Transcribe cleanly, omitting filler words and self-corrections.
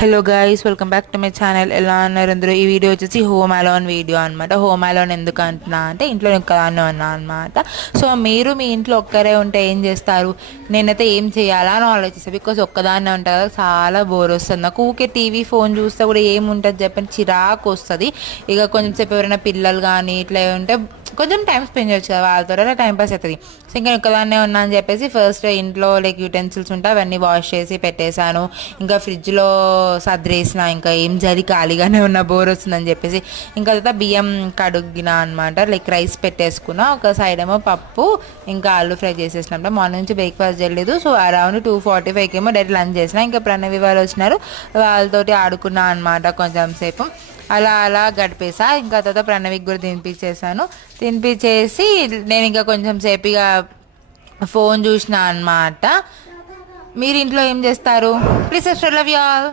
Hello guys, welcome back to my channel. ఎలా అన్నారు అందరూ? ఈ వీడియో వచ్చేసి హోమ్ అలోన్ వీడియో అనమాట. హోమ్ అలోన్ ఎందుకు అంటున్నా అంటే ఇంట్లో ఒక్కదాన్నే ఉన్నా అనమాట. సో మీరు మీ ఇంట్లో ఒక్కరే ఉంటే ఏం చేస్తారు? నేనైతే ఏం చేయాలా అని ఆలోచిస్తాను. బికాజ్ ఒక్కదాన్నే ఉంటా కదా, చాలా బోర్ వస్తుంది నాకు. ఊకే టీవీ ఫోన్ చూస్తే కూడా ఏముంటుంది చెప్పని చిరాకు వస్తుంది. ఇక కొంచెం సేపు ఎవరైనా పిల్లలు కానీ ఇట్లా ఉంటే కొంచెం టైం స్పెండ్ చేయొచ్చు కదా, వాళ్ళతో అలా టైం పాస్ అవుతుంది. సో ఇంకా ఒక్కదాన్నే ఉన్నా అని చెప్పేసి ఫస్ట్ ఇంట్లో లైక్ యూటెన్సిల్స్ ఉంటే అవన్నీ వాష్ చేసి పెట్టేశాను. ఇంకా ఫ్రిడ్జ్లో సర్దేసిన, ఇంకా ఏం జరి ఖాళీగానే ఉన్న, బోర్ వస్తుందని చెప్పేసి ఇంకా తర్వాత బియ్యం కడుగిన అనమాట. లైక్ రైస్ పెట్టేసుకున్న, ఒక సైడ్ ఏమో పప్పు ఇంకా ఆలు ఫ్రై చేసేసినప్పుడు మార్నింగ్ నుంచి బ్రేక్ఫాస్ట్ చేయలేదు. సో అరౌండ్ 2:45 ఏమో డైరెక్ట్ లంచ్ చేసిన. ఇంకా ప్రణవి వాళ్ళు వచ్చినారు, వాళ్ళతోటి ఆడుకున్నా అనమాట కొంచెం సేపు. అలా అలా గడిపేసా. ఇంకా తర్వాత ప్రణవికి కూడా తినిపించేసాను. తినిపించేసి నేను ఇంకా కొంచెం సేపు ఇక ఫోన్ చూసిన అనమాట. మీరు ఇంట్లో ఏం చేస్తారు? Please subscribe, love you all.